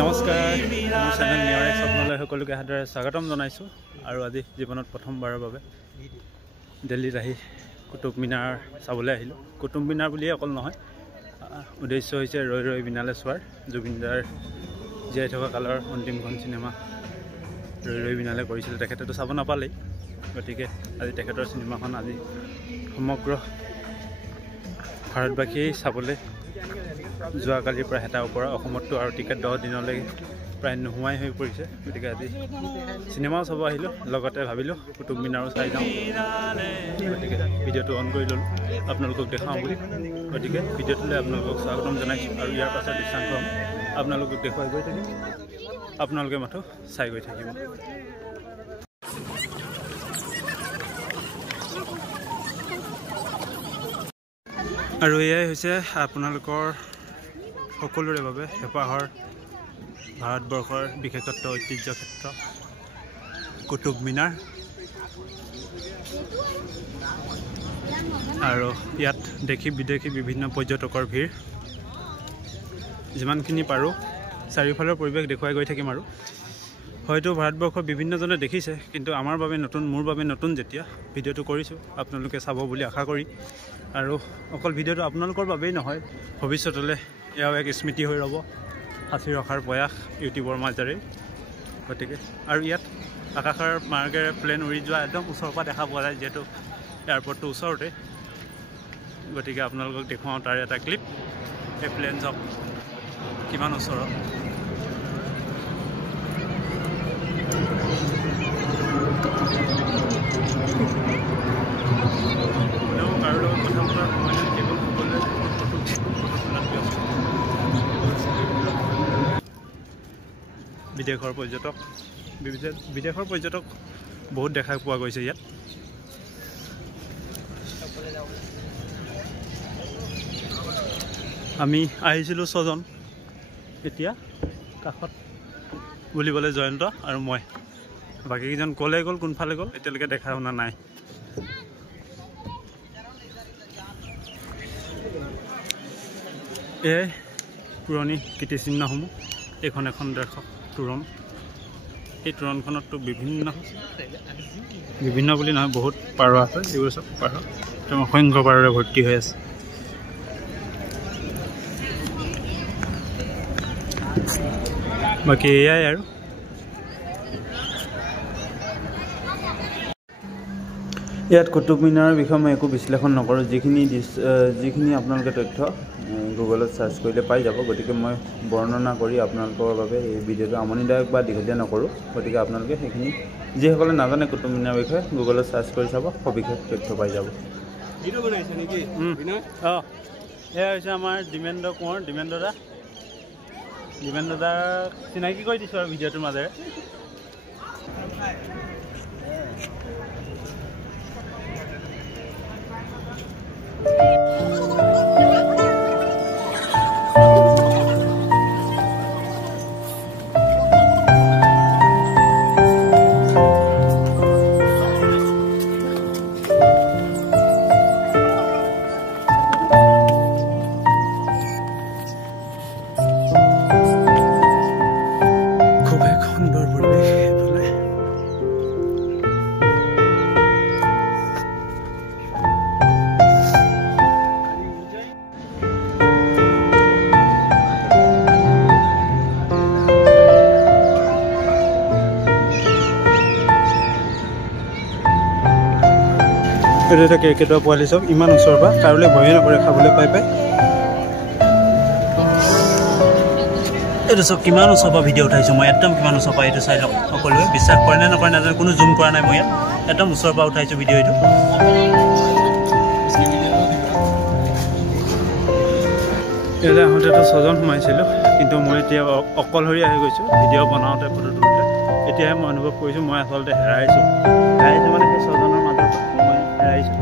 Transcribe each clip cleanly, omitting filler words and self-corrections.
নমস্কাৰ, মোৰ চেনেল নিয়াৰে স্বপ্নলৈ সকলোকে হাতেৰে স্বাগতম জনাইছোঁ। আৰু আজি জীৱনত প্ৰথমবাৰৰ বাবে দিল্লীত আহি কুতুব মিনাৰ চাবলৈ আহিলোঁ। কুতুব মিনাৰ বুলিয়ে অকল নহয়, উদ্দেশ্য হৈছে ৰৈ ৰৈ বিনালে চোৱাৰ। জুবিনদাৰ জীয়াই থকা কালৰ অন্তিমখন চিনেমা ৰৈ ৰৈ বিনালে কৰিছিলে, তেখেতেতো চাব নাপালেই। গতিকে আজি তেখেতৰ চিনেমাখন আজি সমগ্ৰ ভাৰতবাসীয়ে চাবলৈ যোৱাকালিৰ পৰা হেতাৰ ওপৰত। অসমততো আৰু টিকেট 10 দিনলৈকে প্ৰায় নোহোৱাই হৈ পৰিছে। গতিকে আজি চিনেমাও চাব আহিলোঁ, লগতে ভাবিলোঁ কুতুব মিনাৰো চাই যাওঁ। গতিকে ভিডিঅ'টো অন কৰি ল'লোঁ আপোনালোকক দেখাওঁ বুলি। গতিকে ভিডিঅ'টোলৈ আপোনালোকক স্বাগতম জনাইছোঁ। আৰু ইয়াৰ পাছত দৃশ্যাংশ আপোনালোকক দেখুৱাই গৈ থাকিম, আপোনালোকে মাথো চাই গৈ থাকিব। আৰু এয়াই হৈছে আপোনালোকৰ সকলোৰে বাবে হেঁপাহৰ ভাৰতবৰ্ষৰ বিশেষত্ব ঐতিহ্য ক্ষেত্ৰ কুতুব মিনাৰ। আৰু ইয়াত দেশী বিদেশী বিভিন্ন পৰ্যটকৰ ভিৰ। যিমানখিনি পাৰোঁ চাৰিওফালৰ পৰিৱেশ দেখুৱাই গৈ থাকিম। আৰু হয়তো ভাৰতবৰ্ষৰ বিভিন্নজনে দেখিছে, কিন্তু আমাৰ বাবে নতুন, মোৰ বাবে নতুন। যেতিয়া ভিডিঅ'টো কৰিছোঁ আপোনালোকে চাব বুলি আশা কৰি, আৰু অকল ভিডিঅ'টো আপোনালোকৰ বাবেই নহয়, ভৱিষ্যতলৈ এয়াও এক স্মৃতি হৈ ৰ'ব, সাঁচি ৰখাৰ প্ৰয়াস ইউটিউবৰ মাজেৰে। গতিকে আৰু ইয়াত আকাশৰ মাৰ্গেৰে প্লেন উৰি যোৱা একদম ওচৰৰ পৰা দেখা পোৱা যায়, যিহেতু এয়াৰপৰ্টটো ওচৰতে। গতিকে আপোনালোকক দেখুৱাওঁ তাৰ এটা ক্লিপ। এই প্লেন চাওক কিমান ওচৰত। কাৰো লগত কথা পতাৰ সময় নাই, কেৱল সকলোৱে বিদেশৰ পৰ্যটক বহুত দেখা পোৱা গৈছে ইয়াত। আমি আহিছিলোঁ 6জন। এতিয়া কাষত বুলিবলৈ জয়ন্ত আৰু মই, বাকীকেইজন ক'লে গ'ল, কোনফালে গ'ল এতিয়ালৈকে দেখা শুনা নাই। এয়াই পুৰণি কীৰ্তিচিহ্নসমূহ। এইখন এখন দৰ্শক তোৰণ। এই তোৰণখনততো বিভিন্ন বুলি নহয়, বহুত পাৰ আছে। এইবোৰ চব পাৰ একদম অসংখ্য পাৰৰে ভৰ্তি হৈ আছে। বাকী এয়াই আৰু ইয়াত কুতুব মিনাৰৰ বিষয়ে মই একো বিশ্লেষণ নকৰোঁ। যিখিনি আপোনালোকে তথ্য গুগলত চাৰ্চ কৰিলে পাই যাব। গতিকে মই বৰ্ণনা কৰি আপোনালোকৰ বাবে এই ভিডিঅ'টো আমনিদায়ক বা দীঘলীয়া নকৰোঁ। গতিকে আপোনালোকে সেইখিনি যিসকলে নাজানে কুতুব মিনাৰৰ বিষয়ে গুগলত চাৰ্চ কৰি চাব, সবিশেষ তথ্য পাই যাব। এয়া হৈছে আমাৰ ডিমেন্দ্ৰ কোঁৱৰ, ডিমেন্দ্ৰ দাক চিনাকি কৰি দিছোঁ আৰু ভিডিঅ'টোৰ মাজেৰে। এইটো এটা কেৰ্কেটুৱা পোৱালি চাওক, ইমান ওচৰৰ পৰা, কাৰোলৈ ভয়ে নকৰে খাবলৈ পাই। এইটো চাওক কিমান ওচৰৰ পৰা ভিডিঅ' উঠাইছোঁ মই, একদম কিমান ওচৰৰ পৰা। এইটো চাই লওক, সকলোৱে বিশ্বাস কৰে নে নকৰে নাজানো, কোনো জুম কৰা নাই মই ইয়াত, একদম ওচৰৰ পৰা উঠাইছোঁ ভিডিঅ' এইটো। ইয়ালৈ আহোঁতেতো 6জন সোমাইছিলোঁ, কিন্তু মই এতিয়া অকলশৰীয়া হৈ গৈছোঁ ভিডিঅ' বনাওঁতে, ফটো তোলোতে। এতিয়াহে মই অনুভৱ কৰিছোঁ মই আচলতে হেৰাইছোঁ মানে সেই 6জনৰ মাজৰ পৰা মই হেৰাইছোঁ।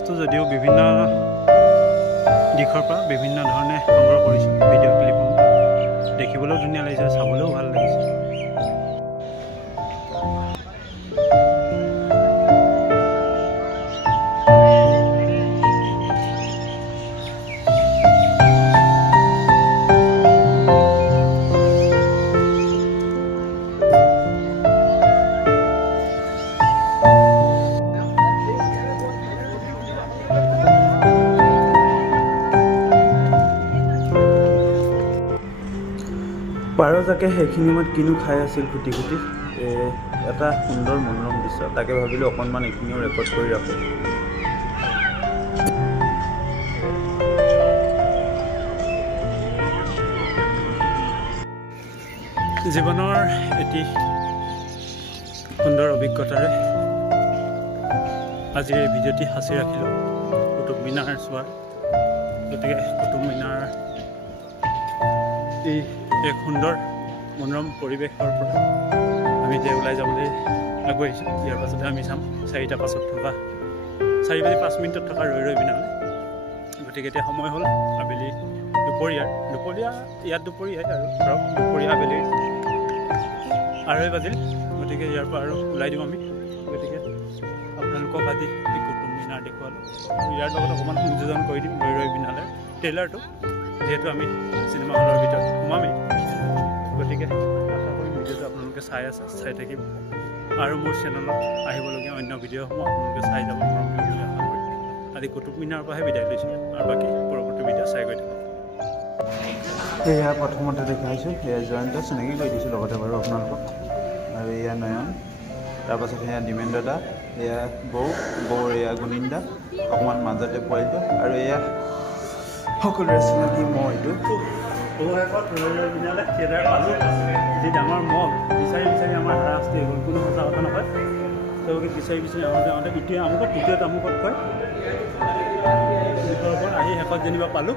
বস্তু যদিও বিভিন্ন দিশৰ পৰা বিভিন্ন ধৰণে সংগ্ৰহ কৰিছোঁ ভিডিঅ' ক্লিপসমূহ দেখিবলৈও ধুনীয়া লাগিছে চাবলৈও ভাল লাগিছে পাৰজাকে সেইখিনি সময়ত কিনো খাই আছিল ফুটি ফুটি এটা সুন্দৰ মনোৰম দৃশ্য তাকে ভাবিলোঁ অকণমান এইখিনিও ৰেকৰ্ড কৰি ৰাখোঁ জীৱনৰ এটি সুন্দৰ অভিজ্ঞতাৰে আজিৰ এই ভিডিঅ'টি সাঁচি ৰাখিলোঁ কুতুব মিনাৰ চোৱাৰ গতিকে কুতুব মিনাৰ এই এক সুন্দৰ মনোৰম পৰিৱেশৰ পৰা আমি এতিয়া ওলাই যাবলৈ আগুৱাইছোঁ ইয়াৰ পাছতে আমি চাম 4টা 5 থকা 4 বাজি 5 মিনিটত থকা ৰৈ বিনালে গতিকে এতিয়া সময় হ'ল আবেলি দুপৰীয়া ইয়াত দুপৰীয়াই আৰু ধৰক দুপৰীয়া আবেলি 2:30 বাজিল গতিকে ইয়াৰ পৰা আৰু ওলাই দিম আমি গতিকে আপোনালোকক আজি এই কুতুব মিনাৰ দেখুৱালোঁ ইয়াৰ লগত অকণমান সংযোজন কৰি দিম ৰৈ বিনালে ট্ৰেইলাৰটো যিহেতু আমি চিনেমা হলৰ ভিতৰত সোমামেই গতিকে আশা কৰিম ভিডিঅ'টো আপোনালোকে চাই থাকিব আৰু মোৰ চেনেলত আহিবলগীয়া অন্য ভিডিঅ'সমূহ আপোনালোকে চাই যাব মৰম বুলি আশা কৰিম আজি কুতুব মিনাৰৰ পৰাহে বিদায় লৈছোঁ আৰু বাকী পৰৱৰ্তী ভিডিঅ' চাই গৈ থাকক এয়া প্ৰথমতে দেখাইছোঁ এয়া জয়ন্ত চিনাকি কৰি দিছোঁ লগতে বাৰু আপোনালোকক আৰু এয়া নয়ন তাৰপাছত সেয়া ডিমেন্দ্ৰ দা এয়া বৌৰ এয়া গুণিন্দা অকণমান মাজতে পোৱালিটো আৰু এয়া সকলোৰে চিনাকি মইটো যি ডাঙৰ মল বিচাৰি আমাৰ হাৰাশাস্তি হ'ল কোনো সঁচা কথা নকয় তেওঁলোকে বিচাৰি আহোঁতে ইটোৱে আমুকত তৃতীয় তামুকত কয় ওপৰত আহি শেষত যেনিবা পালোঁ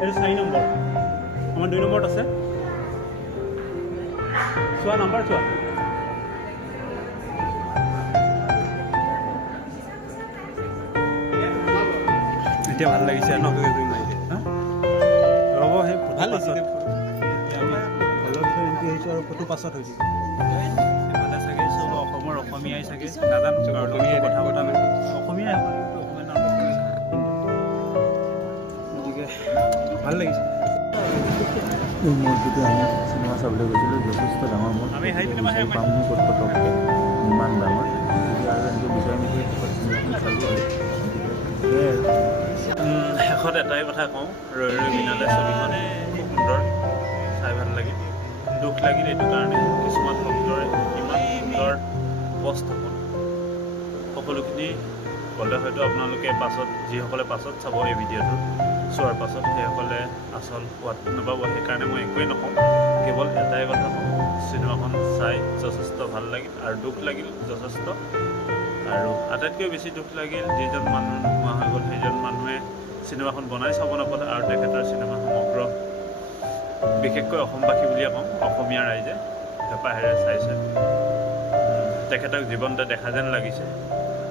এইটো 4 নম্বৰ আমাৰ 2 নম্বৰত আছে চোৱা নাম্বাৰ চোৱা এতিয়া ভাল লাগিছে ন ৰ'ব সেই ভাল লাগিছে আমি অলপ এণ্ট্ৰি হৈছোঁ আৰু ফটো পাছত হৈছোঁ এইফালে চাগে চব অসমৰ অসমীয়াই চাগে নাজানো অসমীয়াই কথা পতা নাই অসমীয়াই গতিকে ভাল লাগিছে এই মলটোতে আমি চিনেমা চাবলৈ গৈছিলোঁ যথেষ্ট ডাঙৰ মল আমি পামো ক'ত পটককৈ ইমান ডাঙৰ আৰু এনেকৈ বিচাৰি শেষত এটাই কথা কওঁ ৰৈ বিনালে ছবিখন খুব সুন্দৰ চাই ভাল লাগিল দুখ লাগিল এইটো কাৰণে কিছুমান শব্দৰে ইমান সুন্দৰ উপস্থাপন সকলোখিনি ক'লে হয়তো আপোনালোকে পাছত যিসকলে পাছত চাব এই ভিডিঅ'টো চোৱাৰ পাছত সেইসকলে আচল সোৱাদ নাপাব সেইকাৰণে মই একোৱেই নকওঁ কেৱল এটাই কথা কওঁ চিনেমাখন চাই যথেষ্ট ভাল লাগিল আৰু দুখ লাগিল যথেষ্ট আৰু আটাইতকৈ বেছি দুখ লাগিল যিজন মানুহ নোহোৱা হৈ গ'ল সেইজন মানুহে চিনেমাখন বনাই চাব নাপালে আৰু তেখেতৰ চিনেমা সমগ্ৰ বিশেষকৈ অসমবাসী বুলিয়ে কওঁ অসমীয়া ৰাইজে হেঁপাহেৰে চাইছে তেখেতক জীৱন্ত দেখা যেন লাগিছে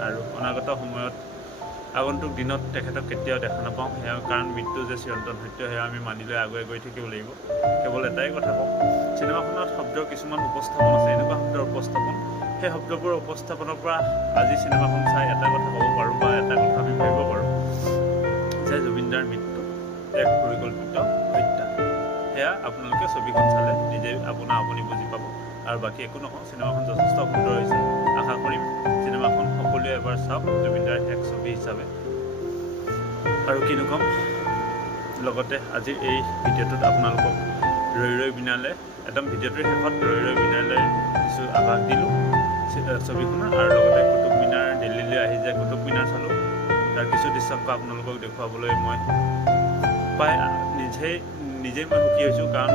আৰু অনাগত সময়ত আগন্তুক দিনত তেখেতক কেতিয়াও দেখা নাপাওঁ সেয়া কাৰণ মৃত্যু যে চিৰন্তন সত্য সেয়া আমি মানি লৈ আগুৱাই গৈ থাকিব লাগিব কেৱল এটাই কথা কওঁ চিনেমাখনত শব্দৰ কিছুমান উপস্থাপন আছে এনেকুৱা শব্দৰ উপস্থাপন সেই শব্দবোৰৰ উপস্থাপনৰ পৰা আজি চিনেমাখন চাই এটা কথা ক'ব পাৰোঁ বা এটা কথা আমি ভাবিব পাৰোঁ যে জুবিনদাৰ মৃত্যু এক পৰিকল্পিত হত্যা সেয়া আপোনালোকে ছবিখন চালে নিজে আপুনি বুজি পাব আৰু বাকী একো নকওঁ চিনেমাখন যথেষ্ট সুন্দৰ হৈছে আশা কৰিম চিনেমাখন সকলোৱে এবাৰ চাওক জুবিনদাৰ এক ছবি হিচাপে আৰু কিনো ক'ম লগতে আজিৰ এই ভিডিঅ'টোত আপোনালোকক ৰৈ বিনালে একদম ভিডিঅ'টোৰ শেষত ৰৈ বিনালে কিছু আভাস দিলোঁ ছবিখনৰ আৰু লগতে কুতুব মিনাৰ দিল্লীলৈ আহি যে কুতুব মিনাৰ চালোঁ তাৰ কিছু দৃশ্যাংশ আপোনালোকক দেখুৱাবলৈ মই প্ৰায় নিজেই মই সুখী হৈছোঁ কাৰণ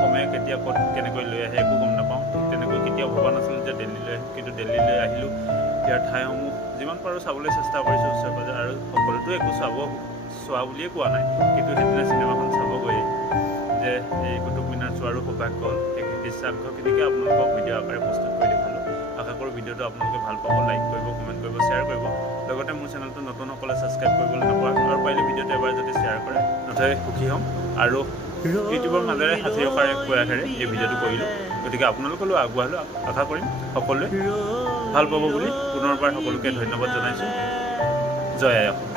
সময়ে কেতিয়া ক'ত কেনেকৈ লৈ আহে একো গম নাপাওঁ ঠিক তেনেকৈ কেতিয়াও ভবা নাছিলোঁ যে দিল্লীলৈ আহিম কিন্তু দিল্লীলৈ আহিলোঁ ইয়াৰ ঠাইসমূহ যিমান পাৰোঁ চাবলৈ চেষ্টা কৰিছোঁ ওচৰে পাজৰে আৰু সকলোতো একো চোৱা বুলিয়ে কোৱা নাই কিন্তু সেইদিনা চিনেমাখন চাব গৈয়ে যে এই কুতুব মিনাৰ চোৱাৰো সৌভাগ্য হ'ল এই দৃশ্যাংশখিনিকে আপোনালোকক ভিডিঅ' আকাৰে প্ৰস্তুত কৰি দেখালোঁ আশা কৰোঁ ভিডিঅ'টো আপোনালোকে ভাল পাব, লাইক কৰিব, কমেণ্ট কৰিব, শ্বেয়াৰ কৰিব। লগতে মোৰ চেনেলটো নতুনসকলে ছাবস্ক্ৰাইব কৰিবলৈ নকৰে আৰু পাৰিলে ভিডিঅ'টো এবাৰ যদি শ্বেয়াৰ কৰে নথৈ সুখী হ'ম। আৰু ইউটিউবৰ মাজেৰে সাঁচি ৰখাৰ এক প্ৰয়াসেৰে এই ভিডিঅ'টো কৰিলোঁ, গতিকে আপোনালোকলৈও আগবঢ়ালোঁ। আশা কৰিম সকলোৱে ভাল পাব বুলি পুনৰবাৰ সকলোকে ধন্যবাদ জনাইছোঁ। জয় আই অসম।